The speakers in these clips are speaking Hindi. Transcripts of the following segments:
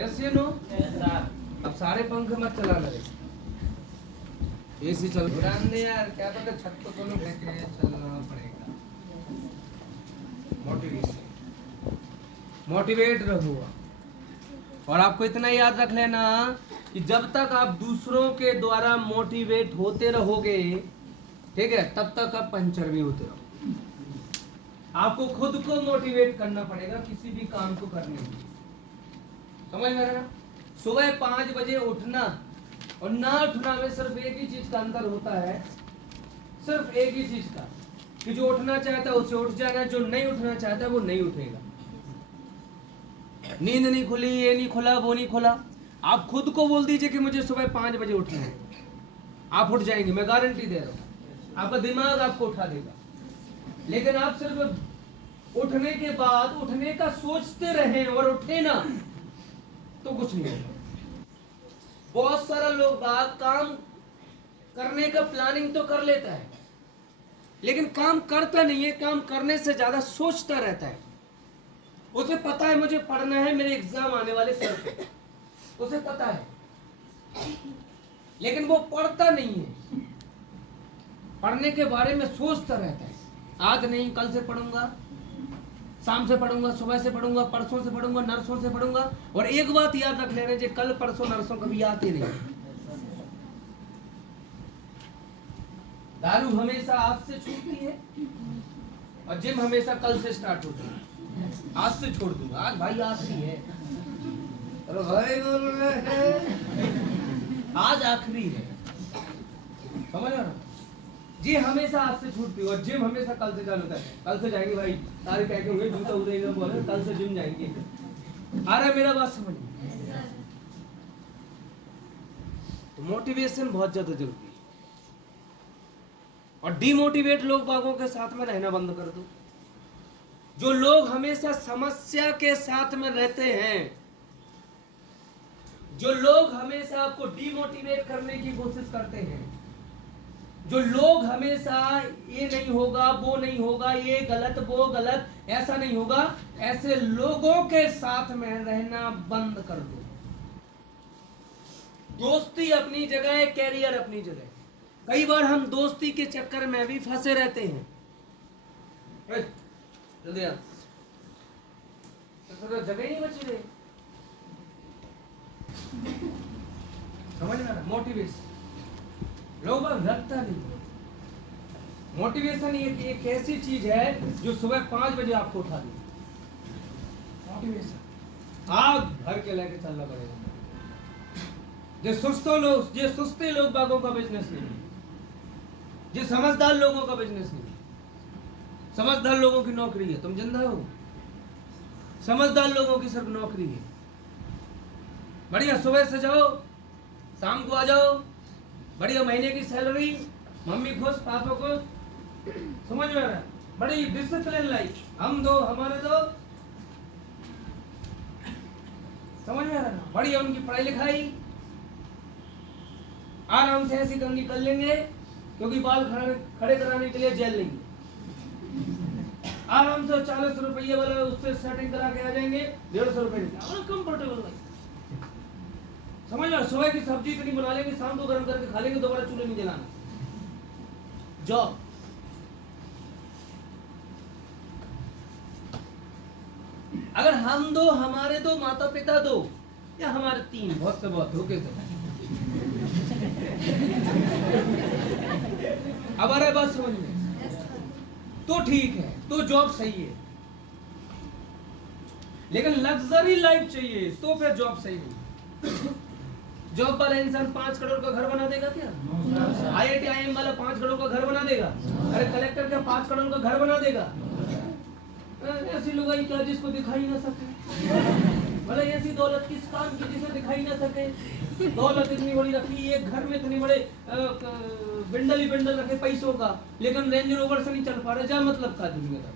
यस या नो? अब सारे पंख मत चला लगे, एसी चल उड़ान दे यार, क्या पता छत को तो लोग लेके चलना पड़ेगा। मोटिवेट रहो। और आपको इतना याद रख लेना कि जब तक आप दूसरों के द्वारा मोटिवेट होते रहोगे, ठीक है, तब तक आप पंचर भी होते रहोगे। आपको खुद को मोटिवेट करना पड़ेगा किसी भी काम को करने के लिए, समझ में आ रहा? सुबह 5 बजे उठना और ना उठना में सिर्फ एक ही चीज का अंतर होता है, सिर्फ एक ही चीज का, कि जो उठना चाहता है उसे उठ जाना, जो नहीं उठना चाहता है वो नहीं उठेगा। नींद नहीं खुली, ये नहीं खुला, वो नहीं खुला, आप खुद को बोल दीजिए कि मुझे सुबह 5 बजे उठना है, आप उठ जाएंगे, मैं गारंटी दे रहा हूँ। आपका दिमाग आपको उठा देगा। लेकिन आप सिर्फ उठने के बाद उठने का सोचते रहें और उठे ना, तो कुछ नहीं होगा। बहुत सारा लोग काम करने का प्लानिंग तो कर लेता है, लेकिन काम करता नहीं है, काम करने से ज्यादा सोचता रहता है। उसे पता है मुझे पढ़ना है, मेरे एग्जाम आने वाले सर पे, उसे पता है, लेकिन वो पढ़ता नहीं है, पढ़ने के बारे में सोचता रहता है। आज नहीं, कल से पढ़ूंगा, शाम से पढ़ूंगा, सुबह से पढ़ूंगा, परसों से पढ़ूंगा, नरसों से पढ़ूंगा। और एक बात याद रख लेना, कल परसों नरसों कभी आते नहीं। दारू हमेशा आज से छूटती है और जिम हमेशा कल से स्टार्ट होती है। आज से छोड़ दूंगा, आज भाई आखिरी है, अरे भाई आज आखिरी है, समझ रहे हो? जी हमेशा आज से छूटती है और जिम हमेशा कल से चालू होता है। कल से जाएंगे भाई, तारीख कह के हुए, जूता उतरेगा, बोले कल से जिम जाएंगे। आ रहा है मेरा बात समझ? तो मोटिवेशन बहुत ज्यादा जरूरी है। और डिमोटिवेट लोग बागों के साथ में रहना बंद कर दो। जो लोग हमेशा समस्या के साथ में रहते हैं, जो लोग हमेशा आपको डिमोटिवेट करने की कोशिश करते हैं, जो लोग हमेशा ये नहीं होगा, वो नहीं होगा, ये गलत, वो गलत, ऐसा नहीं होगा, ऐसे लोगों के साथ में रहना बंद कर दो। दोस्ती अपनी जगह है, कैरियर अपनी जगह है। कई बार हम दोस्ती के चक्कर में भी फंसे रहते हैं। जल्दी आ, तो जगह ही नहीं बची रही। समझ में आ रहा? मोटिवेशन लोग रखता नहीं। मोटिवेशन एक ऐसी चीज है जो सुबह 5 बजे आपको उठा दे। मोटिवेशन आग भर के लेके चलना पड़ेगा। जो सुस्ते लोग बागों का बिजनेस नहीं, जो समझदार लोगों का बिजनेस नहीं। समझदार लोगों की नौकरी है, तुम जिंदा हो, समझदार लोगों की सिर्फ नौकरी है। बढ़िया सुबह से जाओ, शाम को आ जाओ, बढ़िया महीने की सैलरी, मम्मी खुश, पापा खुश, समझ में आ रहा है? बड़ी डिसिप्लिन लाइफ, हम दो हमारे दो, समझ में आ रहा है? बढ़िया उनकी पढ़ाई लिखाई आराम से ऐसी कंगी कर लेंगे, क्योंकि बाल खड़े कराने के लिए जेल लेंगे। आराम से 40 रुपये वाला उससे सेटिंग करा के आ जाएंगे, 150 रुपये कंफर्टेबल लाइफ। समझ लो, सुबह की सब्जी इतनी बना लेंगे, शाम को गर्म करके खा लेंगे, दोबारा चूल्हे नहीं जलाना। जॉब अगर हम दो, हमारे दो, माता पिता दो, या हमारे 3, बहुत से बहुत धोखे से। अब आ रहा है बात समझ में? तो ठीक है, तो जॉब सही है, लेकिन लग्जरी लाइफ चाहिए तो फिर जॉब सही नहीं। जॉब वाला इंसान 5 करोड़ का घर बना देगा क्या? IIT IIM वाला 5 करोड़ का घर बना देगा? अरे कलेक्टर क्या 5 करोड़ का घर बना देगा? ऐसी लुगाई क्या जिसको दिखाई ना सके, भले ऐसी दौलत किस काम की जिसे दिखाई ना सके। दौलत इतनी बड़ी रखी, एक घर में इतने बड़े बिंडल ही बिंडल रखे पैसों का, लेकिन रेंज रोवर से नहीं चल पा रहे। जा मतलब का दुनिया का?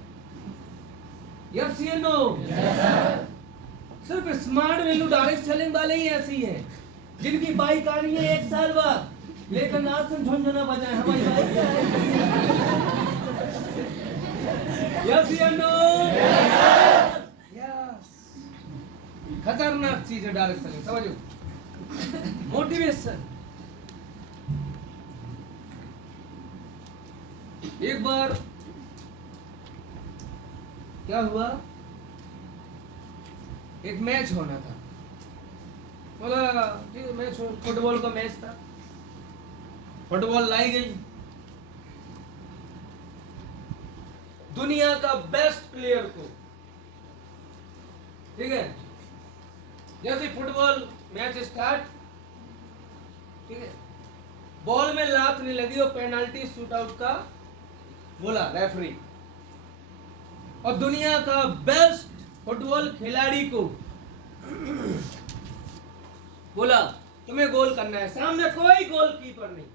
यस या नो? सिर्फ स्मार्ट वैल्यू डायरेक्ट सेलिंग वाले ही ऐसी है, जिनकी बाइक आ रही है 1 साल बाद, लेकिन आज से झुंझुना बजाए हमारी बाइक क्या है? यस या नो? यस। खतरनाक चीज है डायरेक्ट सेलिंग, समझो। मोटिवेशन। एक बार क्या हुआ, एक मैच होना था, बोला ठीक है मैच, फुटबॉल का मैच था, फुटबॉल लाई गई, दुनिया का बेस्ट प्लेयर को, ठीक है, जैसे फुटबॉल मैच स्टार्ट, ठीक है, बॉल में लात नहीं लगी और पेनल्टी शूट आउट का बोला रेफरी, और दुनिया का बेस्ट फुटबॉल खिलाड़ी को बोला तुम्हें गोल करना है, सामने कोई गोलकीपर नहीं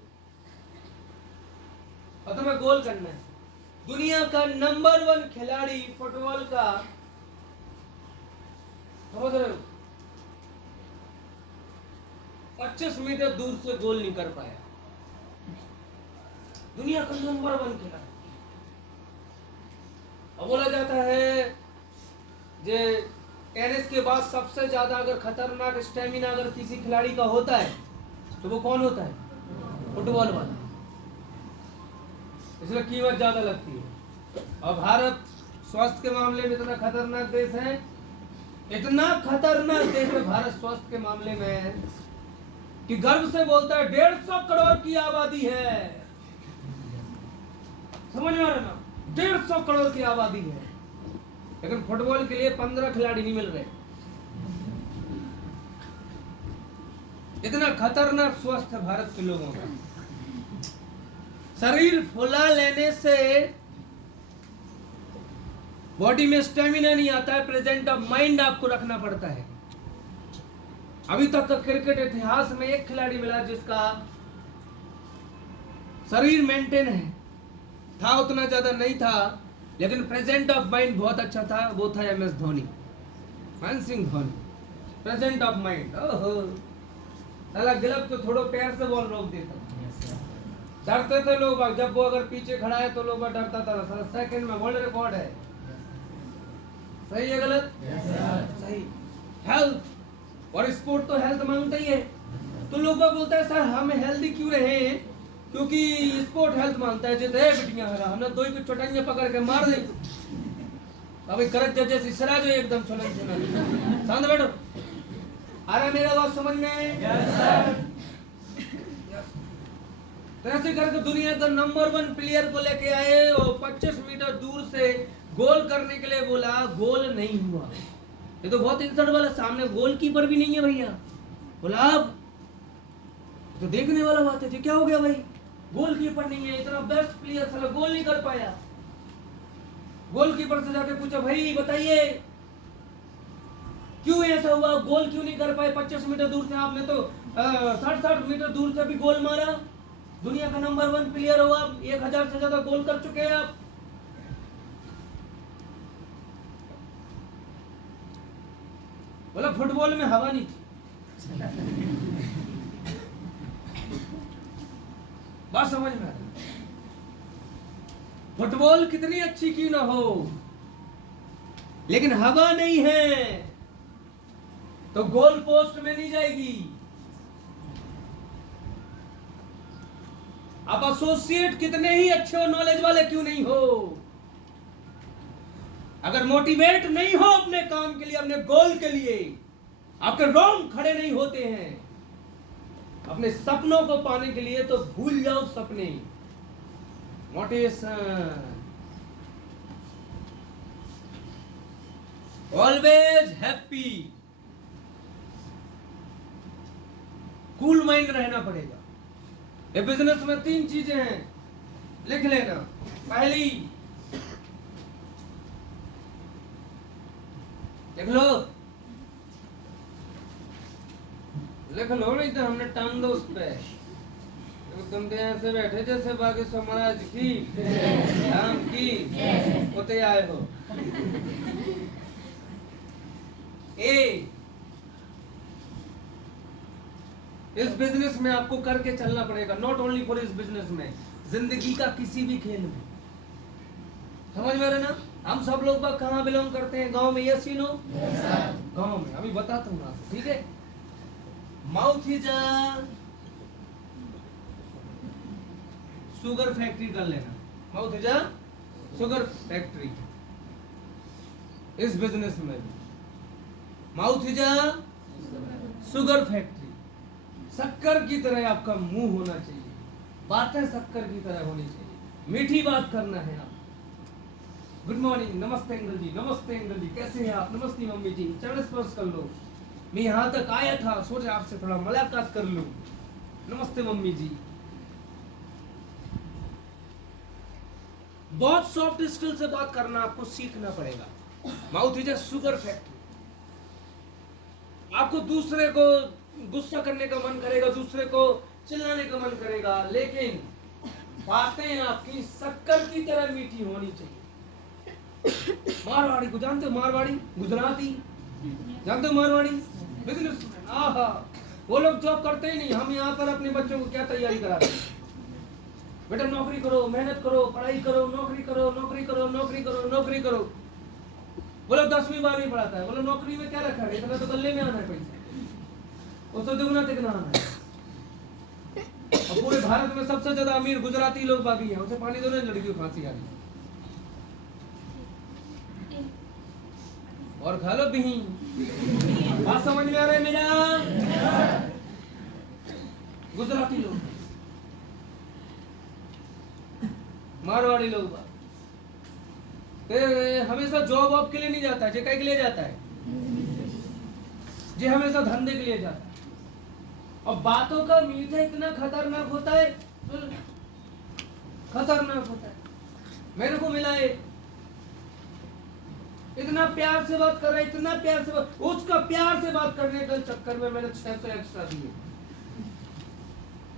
और तुम्हें गोल करना है। दुनिया का नंबर 1 खिलाड़ी फुटबॉल का, समझ रहे हो, 25 मीटर दूर से गोल नहीं कर पाया, दुनिया का नंबर 1 खिलाड़ी। अब बोला जाता है जे टेनिस के बाद सबसे ज्यादा अगर खतरनाक स्टेमिना अगर किसी खिलाड़ी का होता है तो वो कौन होता है, फुटबॉल वाला, इसलिए कीमत ज्यादा लगती है। और भारत स्वास्थ्य के मामले में इतना खतरनाक देश है, इतना खतरनाक देश है भारत स्वास्थ्य के मामले में कि गर्व से बोलता है 150 करोड़ की आबादी है, समझ में आ रहा ना, 150 करोड़ की आबादी है, लेकिन फुटबॉल के लिए 15 खिलाड़ी नहीं मिल रहे। इतना खतरनाक स्वास्थ्य है भारत के लोगों का। शरीर फुला लेने से बॉडी में स्टेमिना नहीं आता है, प्रेजेंट ऑफ माइंड आपको रखना पड़ता है। अभी तक का क्रिकेट इतिहास में एक खिलाड़ी मिला जिसका शरीर मेंटेन है, था उतना ज्यादा नहीं था लेकिन प्रेजेंट ऑफ माइंड बहुत अच्छा था, वो था MS Dhoni, Mahendra Singh Dhoni. Present of mind, ओहो साला गिलप तो थोड़ा पैर से बॉल रोक देता, डरते थे लोग, जब वो अगर पीछे खड़ा है तो लोग डरता था, साला सेकंड में वर्ल्ड रिकॉर्ड है। सही है गलत? सही। हेल्थ और स्पोर्ट तो हेल्थ मांगता ही है, तो लोग बोलता है सर हम हेल्दी क्यों रहे, क्योंकि स्पोर्ट हेल्थ मांगता है। जित है बिटिया हमने दो ही चोटाइयां पकड़ के मार दे, अभी करत जैसे सरा जो एकदम छोलन छोलन शांत बैठो। आ रहा मेरा बात समझ में? तो ऐसे करके दुनिया का नंबर 1 प्लेयर को लेके आए और 25 मीटर दूर से गोल करने के लिए बोला, गोल नहीं हुआ। ये तो बहुत इंसल्ट वाला, सामने गोलकीपर भी नहीं है भैया, बोला अब तो देखने वाला बात है, क्या हो गया भाई, गोलकीपर नहीं है, इतना बेस्ट प्लेयर साला गोल नहीं कर पाया। गोलकीपर से जाके पूछा भाई बताइए क्यों ऐसा हुआ, गोल क्यों नहीं कर पाए, 25 मीटर दूर से आपने तो 60 मीटर दूर से भी गोल मारा, दुनिया का नंबर 1 प्लेयर हो आप, 1000 से ज्यादा गोल कर चुके हैं आप। बोला फुटबॉल में हवा नहीं थी। बात समझ में आ रही? फुटबॉल कितनी अच्छी क्यों ना हो, लेकिन हवा नहीं है तो गोल पोस्ट में नहीं जाएगी। आप एसोसिएट कितने ही अच्छे हो, नॉलेज वाले क्यों नहीं हो, अगर मोटिवेट नहीं हो अपने काम के लिए, अपने गोल के लिए, आपके रोंग खड़े नहीं होते हैं अपने सपनों को पाने के लिए, तो भूल जाओ सपने। Motivation, always happy, cool mind रहना पड़ेगा। ये बिजनेस में 3 चीजें हैं, लिख लेना। पहली, लिख लो, लिख लो, नहीं तो हमने टांग दो उस पे। तुम तो ऐसे बैठे जैसे बाकी समाज की राम की होते आए हो। इस बिजनेस में आपको करके चलना पड़ेगा, नॉट ओनली फॉर इस बिजनेस में, जिंदगी का किसी भी खेल में। समझ में आ रहा ना? हम सब लोग कहाँ बिलोंग करते हैं, गांव में? Yes you know? गांव में, अभी बताता हूँ आपको, ठीक है। Mouth is a sugar factory कर लेना, mouth is a sugar factory. इस बिजनेस में भी mouth is a sugar factory. शक्कर की तरह आपका मुंह होना चाहिए, बातें शक्कर की तरह होनी चाहिए, मीठी बात करना है आप। गुड मॉर्निंग, नमस्ते अंकल जी, नमस्ते अंकल जी, कैसे हैं आप, नमस्ते मम्मी जी, चरण स्पर्श कर लो, मैं यहाँ तक आया था, सोचा आपसे थोड़ा मुलाकात कर लूं, नमस्ते मम्मी जी। बहुत सॉफ्ट स्किल से बात करना आपको सीखना पड़ेगा। Mouth is a sugar factory. आपको दूसरे को गुस्सा करने का मन करेगा, दूसरे को चिल्लाने का मन करेगा, लेकिन बातें आपकी शक्कर की तरह मीठी होनी चाहिए। मारवाड़ी को जानते हो, मारवाड़ी, गुजराती जानते हो, मारवाड़ी बिजनेसमैन, आहा, वो लोग जॉब करते ही नहीं। हम यहाँ पर अपने बच्चों को क्या तैयारी कराते हैं, बेटा नौकरी करो, मेहनत करो, पढ़ाई करो, नौकरी करो, नौकरी करो, नौकरी करो, नौकरी करो। बोलो 10वीं 12वीं पढ़ाता है, बोलो नौकरी में क्या रखा है, इतना तो गले में आना है पैसा, उससे दुगना तिगना आना है। और पूरे भारत में सबसे ज्यादा अमीर गुजराती लोग बाकी हैं, उसे पानी दो ना, लड़कियों को फांसी आ रही और खा लो भी। बात समझ में आ रहा है मेरा? गुजराती लोग, मारवाड़ी लोग हमेशा जॉब वॉब के लिए नहीं जाता है, जे के लिए जाता है, जे हमेशा धंधे के लिए जाता है। और बातों का मीठा इतना खतरनाक होता है, खतरनाक होता है। मेरे को मिला है, इतना प्यार से बात कर रहा है, इतना प्यार से बात, उसका प्यार से बात करने के चक्कर में मैंने 600 एक्स्ट्रा दिए।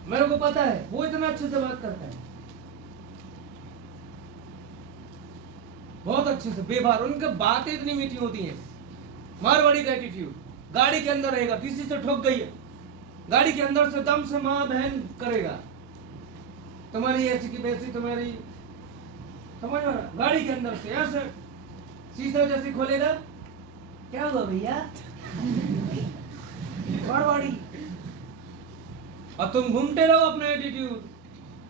मेरे को पता है वो इतना अच्छे से बात करता है, बहुत अच्छे से बेबार, उनकी बातें इतनी मीठी होती हैं। मारवाड़ी का एटीट्यूड, गाड़ी के अंदर रहेगा, किसी से ठोक गई है, गाड़ी के अंदर से दम से माँ बहन करेगा, तुम्हारी ऐसी की वैसी, तुम्हारी समझ में, गाड़ी के अंदर से ऐसे शीशा जैसी खोलेगा, क्या हुआ भैया, मारवाड़ी। और तुम घूमते रहो अपना एटीट्यूड।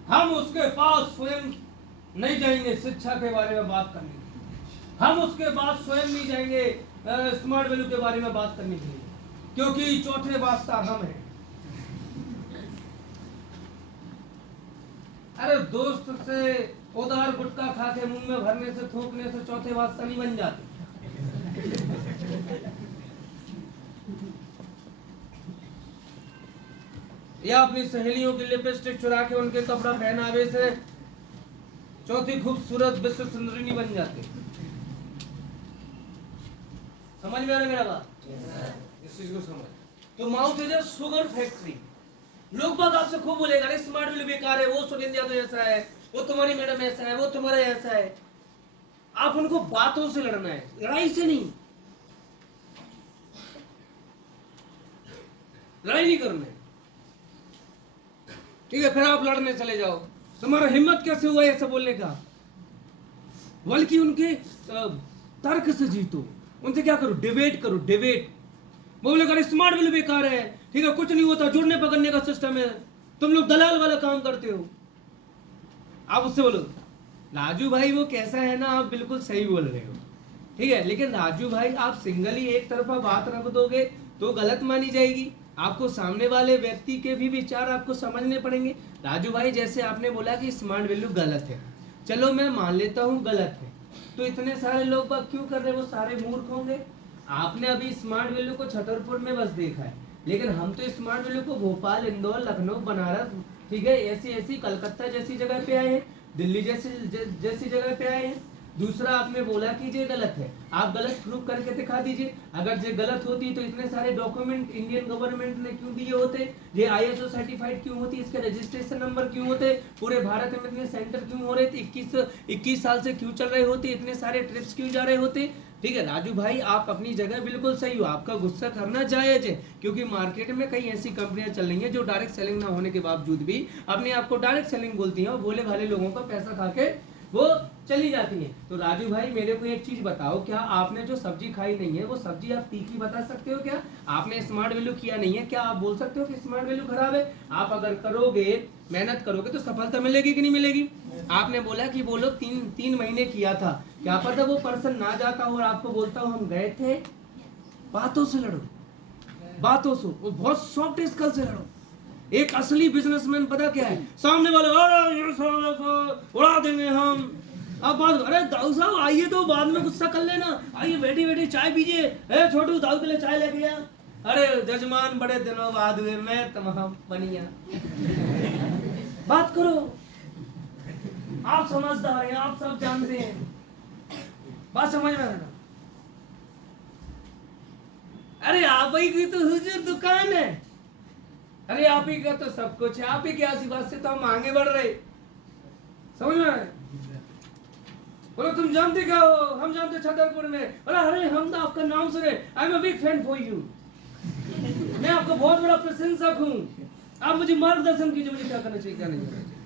हम उसके पास स्वयं नहीं जाएंगे शिक्षा के बारे में बात करने, हम उसके बाद स्वयं नहीं जाएंगे स्मार्ट वैल्यू के बारे में बात करने के लिए, क्योंकि चौथे बादशाह हम हैं। अरे दोस्त से उधार गुटखा खा के मुंह में भरने से, थूकने से चौथे बादशाह नहीं बन जाते। या अपनी सहेलियों की लिपस्टिक चुरा के उनके कपड़ा पहनावे से चौथी खूबसूरत विश्व सुंदरी नहीं बन जाते। समझ में आ रहा है मेरा बात? इस चीज को समझ। तो mouth is a sugar factory. लोग बाग आपसे खूब बोलेगा, अरे स्मार्ट वैल्यू बेकार है, वो सुरेंद्र यादव ऐसा है, वो तुम्हारी मैडम ऐसा है, वो तुम्हारा ऐसा है। आप उनको बातों से लड़ना है, लड़ाई से नहीं, लड़ाई नहीं करना है, ठीक है। फिर आप लड़ने चले जाओ, तुम्हारा हिम्मत कैसे हुआ ऐसा बोलने का, बल्कि उनके तर्क से जीतो, उनसे क्या करो, डिबेट करो, डिबेट। वो बोले स्मार्ट वैल्यू बेकार है, ठीक है, कुछ नहीं होता, जुड़ने पकड़ने का सिस्टम है, तुम लोग दलाल वाला काम करते हो। आप उससे बोलो, राजू भाई वो कैसा है ना, आप बिल्कुल सही बोल रहे हो, ठीक है, लेकिन राजू भाई आप सिंगल ही एक तरफा बात रख दोगे तो गलत मानी जाएगी। आपको सामने वाले व्यक्ति के भी विचार आपको समझने पड़ेंगे। राजू भाई जैसे आपने बोला कि स्मार्ट वैल्यू गलत है, चलो मैं मान लेता हूँ गलत है, तो इतने सारे लोग बात क्यों कर रहे हैं, वो सारे मूर्ख होंगे। आपने अभी स्मार्ट वैल्यू को छतरपुर में बस देखा है, लेकिन हम तो स्मार्ट वैल्यू को भोपाल, इंदौर, लखनऊ, बनारस, ठीक है, ऐसी कलकत्ता जैसी जगह पे आए हैं, दिल्ली जैसी जगह पे आए हैं। दूसरा आपने बोला कि ये गलत है, आप गलत प्रूफ करके दिखा दीजिए। अगर ये गलत होती तो इतने सारे डॉक्यूमेंट इंडियन गवर्नमेंट ने क्यों दिए होते, ये ISO सर्टिफाइड क्यों होती, इसके रजिस्ट्रेशन नंबर क्यों होते, पूरे भारत में इतने सेंटर क्यों हो रहे थे, 21 साल से क्यों चल रहे होते, इतने सारे ट्रिप्स क्यों जा रहे होते, ठीक है। राजू भाई आप अपनी जगह बिल्कुल सही हो, आपका गुस्सा करना जायज है, क्योंकि मार्केट में कई ऐसी कंपनियां चल रही हैं जो डायरेक्ट सेलिंग ना होने के बावजूद भी अपने आप को डायरेक्ट सेलिंग बोलती हैं, और भोले भाले लोगों का पैसा खा के वो चली जाती हैं। तो राजू भाई मेरे को एक चीज बताओ, क्या आपने जो सब्जी खाई नहीं है वो सब्जी आप तीखी बता सकते हो क्या? आपने स्मार्ट वैल्यू किया नहीं है, क्या आप बोल सकते हो कि स्मार्ट वैल्यू खराब है? आप अगर करोगे, मेहनत करोगे तो सफलता मिलेगी कि नहीं मिलेगी? आपने बोला कि बोलो 3 महीने किया था, क्या पता वो पर्सन ना जाता हो और आपको बोलता हो हम गए थे। बातों से लड़ो, बातों से, वो बहुत सॉफ्ट स्किल से लड़ो। एक असली बिजनेसमैन पता क्या है? सामने वाले उड़ा देंगे हम। अब बात, अरे दाऊ साहब आइए तो बाद में गुस्सा कर लेना, आइए बैठी बैठी चाय पीजिए। छोटू दाऊ के लिए चाय लेके आ। अरे जजमान बड़े दिनों बाद हुए, मैं तुम्हारा बनिया। बात करो, आप समझदार हैं, आप सब जानते हैं, बात समझ में आना। अरे आप ही की तो हुजूर दुकान है, अरे आप ही का तो सब कुछ है, आप ही की आशीर्वाद से तो हम आगे बढ़ रहे। समझ में आया? बोलो तुम जानते क्या हो? हम जानते छतरपुर में। अरे हम तो आपका नाम सुने, I am a big fan for you. मैं आपका बहुत बड़ा प्रशंसक हूँ, आप मुझे मार्गदर्शन कीजिए, मुझे क्या करना चाहिए क्या नहीं करना चाहिए।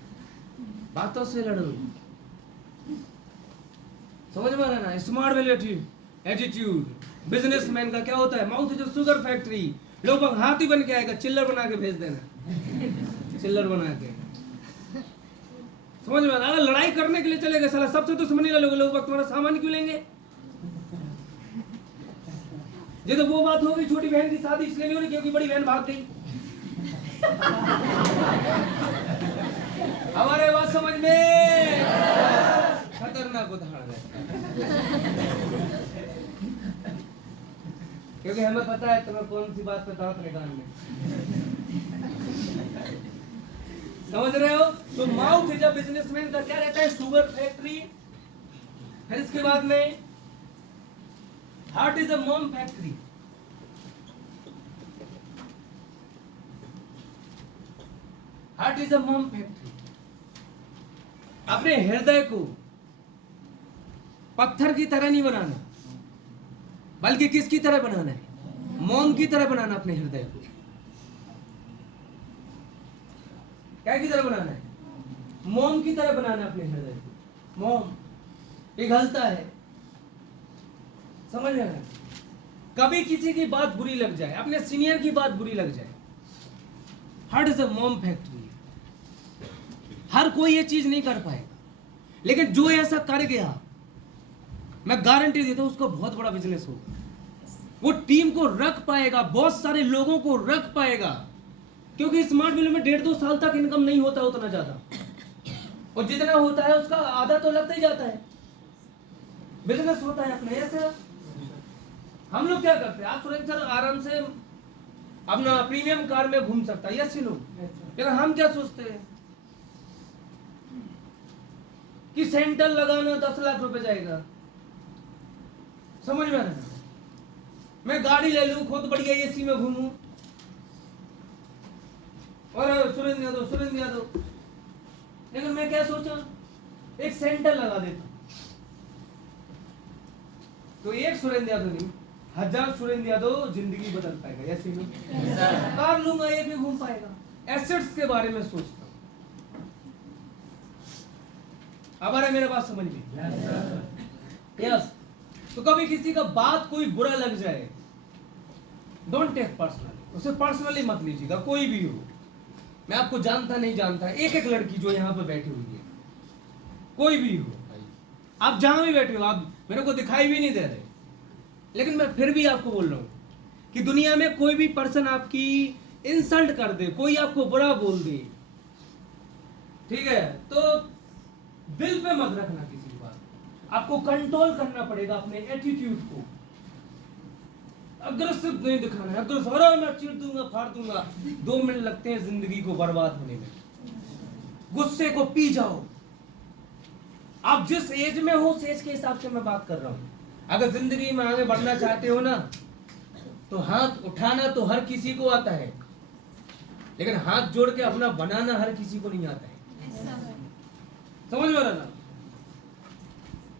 बातों से लड़ो, समझ में आ रहा ना? Smart value attitude. बिजनेसमैन का क्या होता है? Mouth is sugar factory. लोग हाथी बन के आएगा, चिल्लर बना के भेज देना, चिल्लर बना के। समझ में आ रहा? लड़ाई करने के लिए चलेगा साला, सबसे तो दुश्मनी ले लोगे, लोग तुम्हारा सामान क्यों लेंगे? ये तो वो बात होगी, छोटी बहन की शादी इसलिए नहीं हो रही क्योंकि बड़ी बहन भाग गई। हमारे बात समझ में? खतरनाक उदाहरण है, क्योंकि हमें पता है तुम्हें कौन सी बात पे दांत निकालने। समझ रहे हो? तो माउथ इज अ बिजनेसमैन का क्या रहता है? Sugar factory. फिर इसके बाद में हार्ट इज अ मॉम फैक्ट्री। हार्ट इज अ मॉम फैक्ट्री। अपने हृदय को पत्थर की तरह नहीं बनाना, बल्कि किसकी तरह बनाना है? मोम की तरह बनाना अपने हृदय को। क्या की तरह बनाना है? मोम की तरह बनाना अपने हृदय को। मोम पिघलता है, समझ में? कभी किसी की बात बुरी लग जाए, अपने सीनियर की बात बुरी लग जाए, हार्ट इज अ मोम फैक्ट्री। हर कोई ये चीज नहीं कर पाएगा, लेकिन जो ऐसा कर गया, मैं गारंटी देता हूं उसका बहुत बड़ा बिजनेस होगा। वो टीम को रख पाएगा, बहुत सारे लोगों को रख पाएगा, क्योंकि स्मार्ट वैल्यू में 1.5-2 साल तक इनकम नहीं होता उतना ज्यादा, और जितना होता है उसका आधा तो लगता ही जाता है। बिजनेस होता है अपने ऐसे। हम लोग क्या करते हैं? आप सुरेंद्र सर आराम से अपना प्रीमियम कार में घूम सकता है, यस नो, लेकिन हम क्या सोचते हैं कि सेंटर लगाना 10 लाख रुपए जाएगा। समझ में आ रहा है? मैं गाड़ी ले लूं, खुद बढ़िया एसी में घूमूं, और सुरेंद्र यादव, लेकिन मैं क्या सोचा, एक सेंटर लगा देता, तो एक सुरेंद्र यादव नहीं, 1000 सुरेंद्र यादव जिंदगी बदल पाएगा। ऐसे नहीं, कार लूंगा एक भी घूम पाएगा। एसेट्स के बारे में सोचता हूं। अब आ रहा है मेरे बात समझ में? यस। तो कभी किसी का बात कोई बुरा लग जाए, डोंट टेक पर्सनली, उसे पर्सनली मत लीजिएगा, कोई भी हो। मैं आपको जानता नहीं जानता, एक लड़की जो यहाँ पे बैठी हुई है, कोई भी हो, आप जहां भी बैठे हो, आप मेरे को दिखाई भी नहीं दे रहे, लेकिन मैं फिर भी आपको बोल रहा हूं कि दुनिया में कोई भी पर्सन आपकी इंसल्ट कर दे, कोई आपको बुरा बोल दे, ठीक है, तो दिल पे मत रखना किसी की बात। आपको कंट्रोल करना पड़ेगा अपने एटीट्यूड को। अग्रेसिव नहीं दिखाना है, अग्रेसिव, अरे मैं चीर दूंगा, फाड़ दूंगा। 2 मिनट लगते हैं जिंदगी को बर्बाद होने में। गुस्से को पी जाओ। आप जिस एज में हो, उस एज के हिसाब से मैं बात कर रहा हूं। अगर जिंदगी में आगे बढ़ना चाहते हो ना, तो हाथ उठाना तो हर किसी को आता है, लेकिन हाथ जोड़ के अपना बनाना हर किसी को नहीं आता है। समझ में आ रहा ना?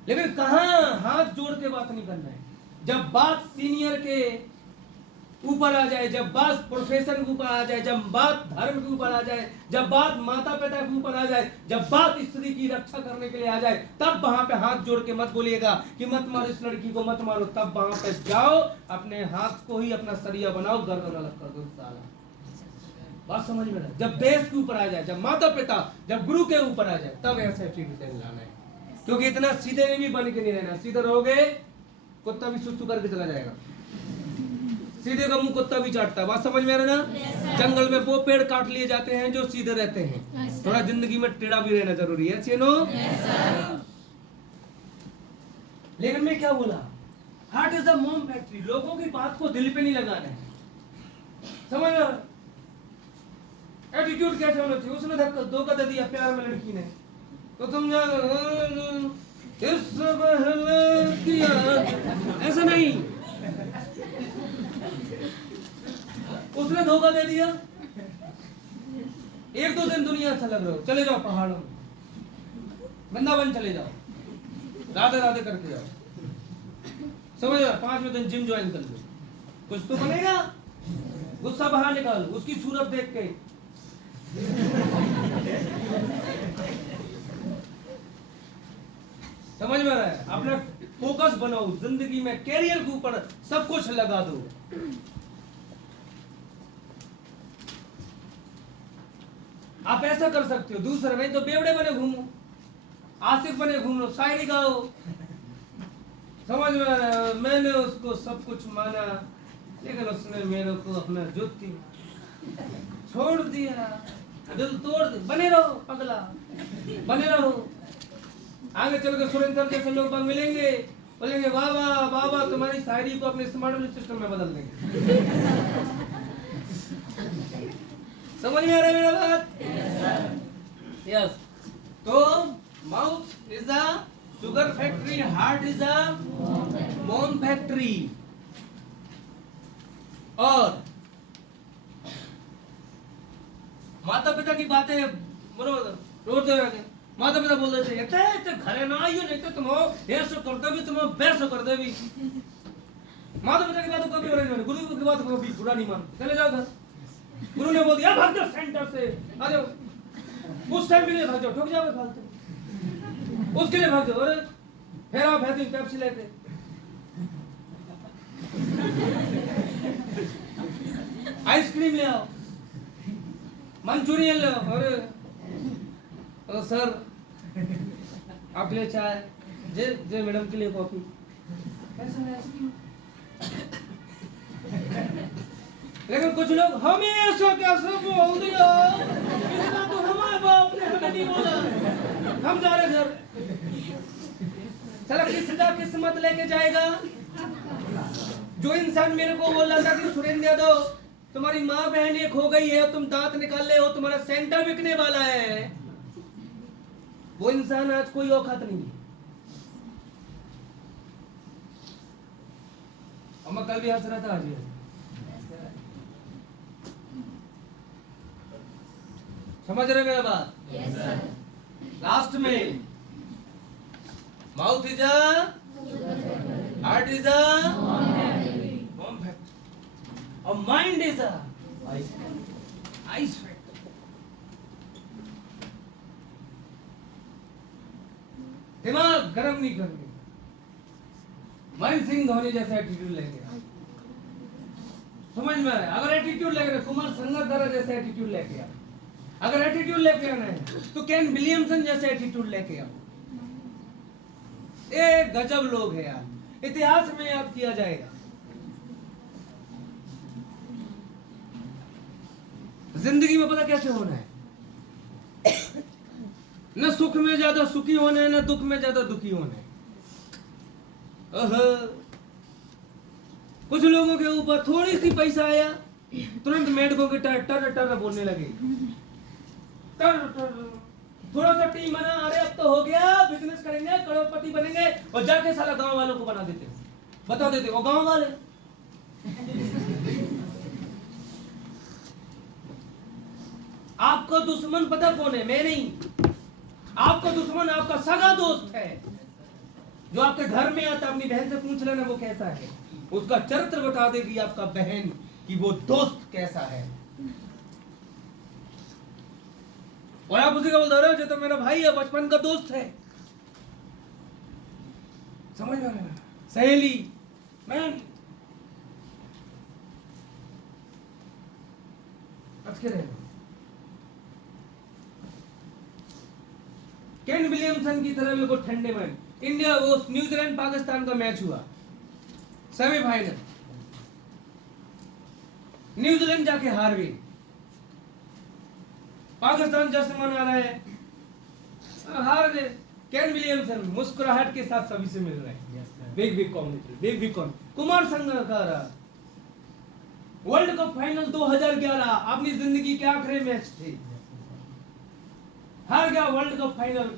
लेकिन कहां हाथ जोड़ के बात नहीं करना है। जब बात सीनियर के ऊपर आ जाए, जब बात प्रोफेशन के ऊपर आ जाए, जब बात धर्म के ऊपर आ जाए, जब बात माता पिता के ऊपर आ जाए, जब बात स्त्री की रक्षा करने के लिए आ जाए, तब वहां पे हाथ जोड़ के मत बोलिएगा कि मत मारो इस लड़की को, मत मारो। तब वहां पे जाओ, अपने हाथ को ही अपना सरिया बनाओ, गर्दन अलग कर दो साला। बात समझ में? जब देश के ऊपर आ जाए, जब माता पिता, जब गुरु के ऊपर आ जाए, तब ऐसे एटीट्यूड लाना है। क्योंकि इतना सीधे में भी बन के नहीं रहना। सीधे रहोगे कुत्ता भी सुसु करके चला जाएगा, सीधे का मुंह कुत्ता भी चाटता है। बात समझ में आ रहा ना? जंगल में वो पेड़ काट लिए जाते हैं जो सीधे रहते हैं। थोड़ा जिंदगी में टेढ़ा भी रहना जरूरी है, चेनो। लेकिन मैं क्या बोला, heart is the mom factory. लोगों की बात को दिल पे नहीं लगाना है, समझ लो। एटीट्यूड कैसे होना चाहिए? उसने धोखा दे दिया प्यार में लड़की ने, तो तुम किया, ऐसा नहीं। उसने धोखा दे दिया, एक दो दिन दुनिया से लग रहे हो, चले जाओ पहाड़ों में, वृंदावन चले जाओ, राधे राधे करके जाओ, समझ लो। 5वें दिन जिम ज्वाइन कर लो, कुछ तो बनेगा। गुस्सा बाहर निकाल, उसकी सूरत देख के समझ में आ रहा है? अपना फोकस बनाओ जिंदगी में, कैरियर के ऊपर सब कुछ लगा दो। आप ऐसा कर सकते हो, दूसरा नहीं तो बेवड़े बने घूमो, आशिक बने घूमो, शायरी गाओ, समझ में आ रहा है? मैंने उसको सब कुछ माना, लेकिन उसने मेरे को अपना जुत्ती छोड़ दिया, दिल तोड़ दिया। बने रहो पगला, बने रहो। आगे चल के सुरेंद्र जैसे लोग मिलेंगे, बोलेंगे बाबा बाबा तुम्हारी शायरी को अपने स्मार्ट सिस्टम में बदल देंगे। समझ में आ रहा है मेरा बात? यस। तो mouth is a sugar factory, heart is a मॉम फैक्ट्री। और माता पिता की बातें रोते रहते, माता पिता बोल देते घरे ना आइयो, नहीं तो तुम ऐसा कर दो भी, तुम वैसा कर दो भी। माता पिता की बात कभी नहीं, गुरु की बात कभी बुरा नहीं मानते, चले जाओ घर। गुरु ने बोल दिया भाग जाओ सेंटर से, आ जाओ, उस टाइम के लिए भाग जाओ, ठोक जाओ फालतू, उसके लिए भाग जाओ। अरे फिर आप है पेप्सी लेते, आइसक्रीम ले आओ, मंचूरियन ले आओ। अरे तो सर आपके लिए चाय, जे मैडम के लिए कॉफी, लेकिन कुछ लोग हमें ऐसा कैसे बोल दिया, तो हमारे बाप ने हमें नहीं बोला, हम जा रहे घर। चला किसका किस्मत लेके जाएगा? जो इंसान मेरे को बोल रहा था कि सुरेंद्र यादव तुम्हारी माँ बहन एक हो गई है, तुम दांत निकाल ले हो, तुम्हारा सेंटर बिकने वाला है, वो इंसान आज कोई औकात नहीं है। और मैं कल भी हंस रहा था, आज समझ रहे मेरा बात? लास्ट में mouth is a, heart is a मॉम फैक्ट्री, और mind is a ice factory. दिमाग गर्म नहीं करनी, महेंद्र सिंह धोनी जैसा एटीट्यूड लेके आओ, समझ में आया? अगर एटीट्यूड लेके, कुमार संगकारा जैसा एटीट्यूड लेके आओ। अगर एटीट्यूड लेके आना है तो केन विलियमसन जैसे एटीट्यूड लेके आओ। एक गजब लोग हैं यार, इतिहास में याद किया जाएगा। जिंदगी में पता कैसे होना है? न सुख में ज्यादा सुखी होना है, न दुख में ज्यादा दुखी होना है। कुछ लोगों के ऊपर थोड़ी सी पैसा आया, तुरंत मेढकों के टर टर बोलने लगे, थोड़ा सा टीम बना, अरे अब तो हो गया, बिजनेस करेंगे, करोड़पति बनेंगे, और जाके साला गांव वालों को बना देते, बता देते वो गांव वाले। आपका दुश्मन पता कौन है? मैं नहीं। आपका दुश्मन आपका सगा दोस्त है, जो आपके घर में आता, अपनी बहन से पूछ लेना वो कैसा है, उसका चरित्र बता देगी आपका बहन कि वो दोस्त कैसा है। और आप उसी का बोल रहे हो जो तो मेरा भाई है, बचपन का दोस्त है, समझ में आ रहा है, सहेली, मैन अच्छे रहे। केन विलियमसन की तरह मेरे को ठंडे में, इंडिया वो न्यूजीलैंड पाकिस्तान का मैच हुआ सेमीफाइनल, न्यूजीलैंड जाके हार गई, पाकिस्तान जश्न मना रहा है, हार गए। केन विलियमसन मुस्कुराहट के साथ सभी से मिल रहे हैं, big big congratulation, big big con. Kumar Sangakkara world cup final 2011 अपनी जिंदगी के आखिरी मैच थे, हार गया वर्ल्ड कप फाइनल,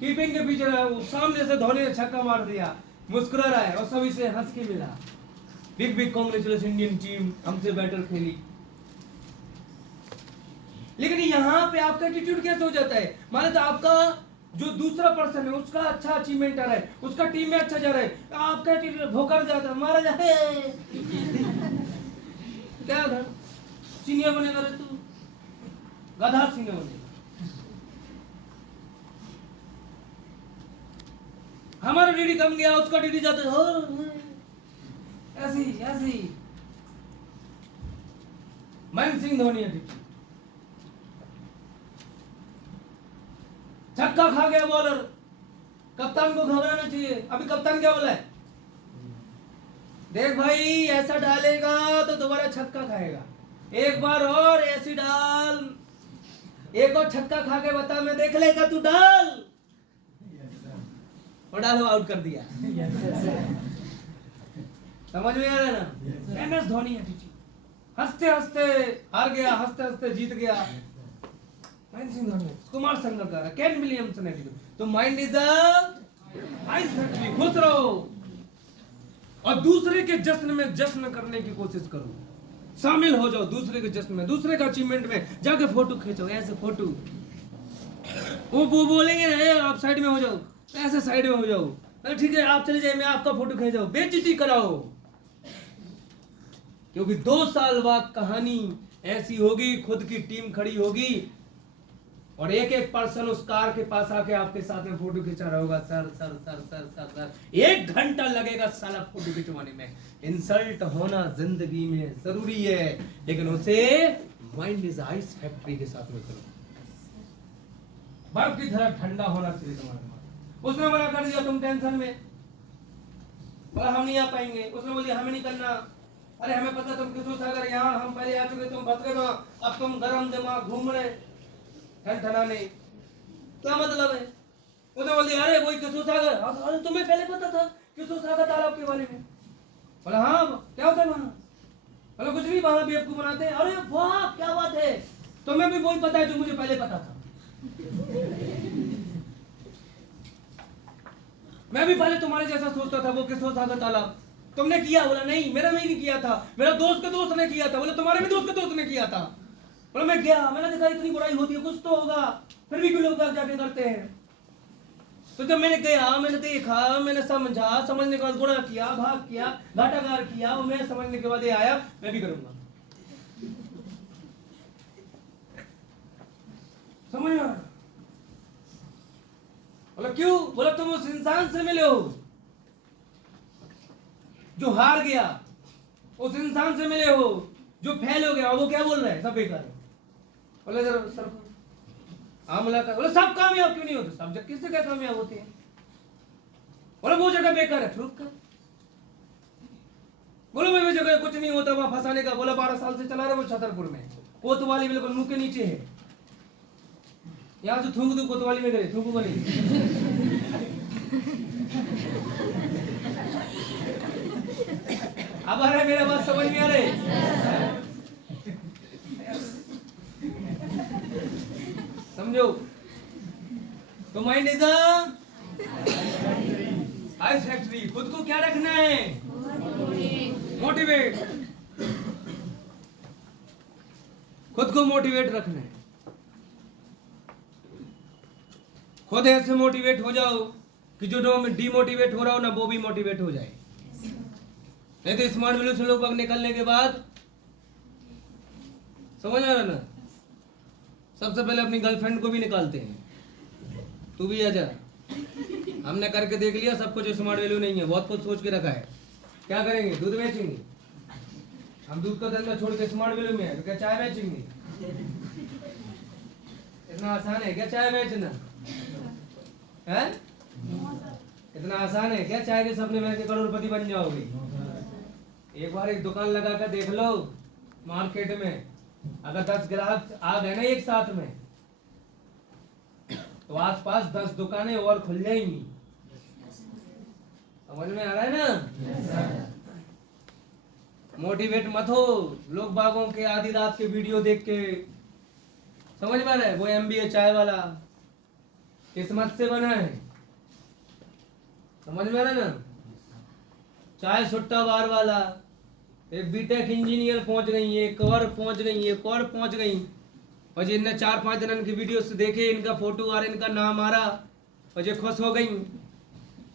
कीपिंग के पीछे रहा, वो सामने से धोनी ने छक्का मार दिया, मुस्कुरा रहा है और सभी से हंस के मिला, big big congratulation Indian team, हमसे बेटर खेली। लेकिन यहाँ पे आपका एटीट्यूड कैसे हो जाता है, माने तो आपका जो दूसरा पर्सन है उसका अच्छा अचीवमेंट आ रहा है, उसका टीम में अच्छा जा रहा है, आपका एटीट्यूड भोकर जाता है, मारा जाए क्या घर सीनियर बनेगा रे तू, गधा सीनियर बनेगा। हमारा डीडी कम गया, उसका डीडी जाता हो, ऐसी ऐसी। महेंद्र सिंह धोनी एटीट्यूड, छक्का खा गया बॉलर, कप्तान को घबराना चाहिए। अभी कप्तान क्या बोला है, देख भाई ऐसा डालेगा तो दोबारा छक्का खाएगा, एक बार और ऐसी डाल, एक और छक्का खा के बता, मैं देख लेगा, तू डाल, और डालो, आउट कर दिया। समझ में आ रहा है ना, एम एस धोनी एटीट्यूड, हंसते हंसते हार गया, हंसते हंसते जीत गया। Mahendra Singh Dhoni, Kumar Sangakkara, Kane Williamson attitude. तो माइंड इज आइस फैक्ट्री, खुश रहो और दूसरे के जश्न में जश्न करने की कोशिश करो, शामिल हो जाओ दूसरे के जश्न में, दूसरे का अचीवमेंट में जाके फोटो खींचो, ऐसे फोटो, वो बोलेंगे ना आप साइड में हो जाओ, ऐसे साइड में हो जाओ, अरे ठीक है आप चले जाइए, मैं आपका फोटो खींच जाओ, बेइज्जती कराओ, क्योंकि 2 साल बाद कहानी ऐसी होगी, खुद की टीम खड़ी होगी और एक एक पर्सन उस कार के पास आके आपके साथ में फोटो खिंचा रहा होगा, sir sir sir sir sir sir, 1 घंटा लगेगा साला फोटो खिंचवाने में। इंसल्ट होना जिंदगी में जरूरी है, लेकिन उसे माइंड इज आइस फैक्ट्री के साथ में करो, बर्फ की तरह ठंडा होना चाहिए तुम्हारे दिमाग। उसने मना कर दिया, तुम टेंशन में, बोला हम नहीं आ पाएंगे, उसने बोल दिया हमें नहीं करना, अरे हमें पता तुम किसो सागर यहाँ हम पहले आ चुके, तुम फंस गए वहां, अब तुम गरम दिमाग घूम रहे ठनठनाने, क्या मतलब है। उसने बोल दिया अरे वही किसो सागर, अरे तुम्हें पहले पता था किसो सागर तालाब के बारे में, बोला हाँ क्या होता है वहां, बोला कुछ नहीं वहां बेवकूफ बनाते हैं, अरे वाह क्या बात है, तुम्हें भी वही पता है जो मुझे पहले पता था। मैं भी पहले तुम्हारे जैसा सोचता था, वो किसो सागर तालाब तुमने किया, बोला नहीं मेरा नहीं किया था, मेरा दोस्त के दोस्त ने किया था, बोले तुम्हारे भी दोस्त के दोस्त ने किया था, बोला मैं गया, मैंने देखा इतनी बुराई होती है, कुछ तो होगा, फिर भी क्यों लोग जाके करते हैं। तो जब मैंने गया, मैंने देखा, मैंने समझा, समझने के बाद गुनाह किया, भाग किया, घाटागार किया, और मैं समझने के बाद ये आया मैं भी करूंगा। समझ में, बोला क्यों, बोला तुम उस इंसान से मिले हो जो हार गया, उस इंसान से मिले हो जो फेल हो गया, वो क्या बोल रहा है सब बेकार है। बोले जरा सर आमला का, बोले सब कामयाब क्यों नहीं होते, सब जगह किससे क्या कामयाब होते हैं, बोले वो जगह बेकार है, प्रूफ कर, बोले वो जगह कुछ नहीं होता वहां फंसाने का, बोला 12 साल से चला रहा वो छतरपुर में, कोतवाली बिल्कुल मुंह के नीचे है, यहाँ से थूक दू कोतवाली में गए, थूकू वाली अब आ रहा है मेरा बात समझ में आ रहा है, समझो। तो माइंड इज आइस फैक्ट्री, खुद को क्या रखना है, मोटिवेट, खुद को मोटिवेट रखना है, खुद ऐसे मोटिवेट हो जाओ कि जो डिमोटिवेट हो रहा हो ना वो भी मोटिवेट हो जाए। नहीं तो स्मार्ट वैल्यू से लोग निकलने के बाद समझ आ रहा ना? सबसे पहले अपनी गर्लफ्रेंड को भी निकालते हैं। तू भी आजा। हमने करके देख लिया, सब कुछ स्मार्ट वैल्यू नहीं है, बहुत कुछ सोच के रखा है। क्या करेंगे? दूध बेचेंगे। हम दूध का धंधा छोड़ के स्मार्ट वैल्यू में है तो क्या चाय बेचेंगे? इतना आसान है क्या चाय बेचना? है? इतना आसान है क्या चाय के सपने में के करोड़पति बन जाओगे? एक बार एक दुकान लगा कर देख लो मार्केट में, अगर 10 ग्राहक आ गए ना एक साथ में, तो आसपास 10 दुकानें और खुल जाएंगी। समझ में आ रहा है ना? मोटिवेट मत हो लोग बागों के आधी रात के वीडियो देख के। समझ में आ रहा है? वो MBA चाय वाला किस्मत से बना है। समझ में आ रहा है ना? चाय सुट्टा बार वाला, एक बीटेक इंजीनियर पहुंच गई, एक और पहुंच गई, एक और पहुंच गई, और जिनने 4-5 दिन इनकी वीडियोस देखे, इनका फोटो आ रहा, इनका नाम आ रहा, और ये खुश हो गई,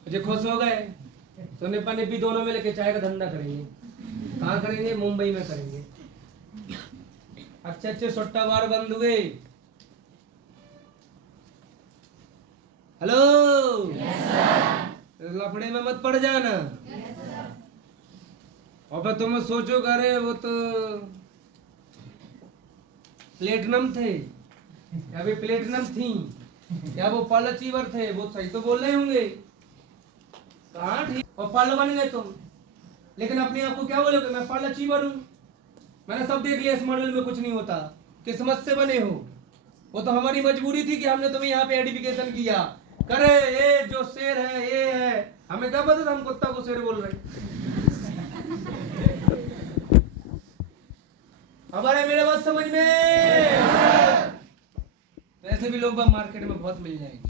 ये खुश हो गए, तो निप्पा निप्पी दोनों में लेके चाय का धंधा करेंगे। कहाँ करेंगे? मुंबई में करेंगे। अच्छे अच्छे सुट्टा बार बंद हुए। हेलो, लफड़े में मत पड़ जाना। और फिर तुम सोचो अरे वो तो प्लेटिनम थे, या भी प्लेटिनम थी, या वो पर्ल अचीवर थे, वो सही तो बोल रहे होंगे। कहाँ ठीक, और पर्ल बन गए तुम, लेकिन अपने आप को क्या बोलोगे? मैं पर्ल अचीवर हूँ, मैंने सब देख लिया, इस मॉडल में कुछ नहीं होता। किस्मत से बने हो, वो तो हमारी मजबूरी थी कि हमने तुम्हें यहाँ पे एडिफिकेशन किया। करे ये जो शेर है ये है, हमें क्या पता था हम कुत्ता को शेर बोल रहे। हमारे मेरे बात समझ में? वैसे भी लोग मार्केट में बहुत मिल जाएंगे।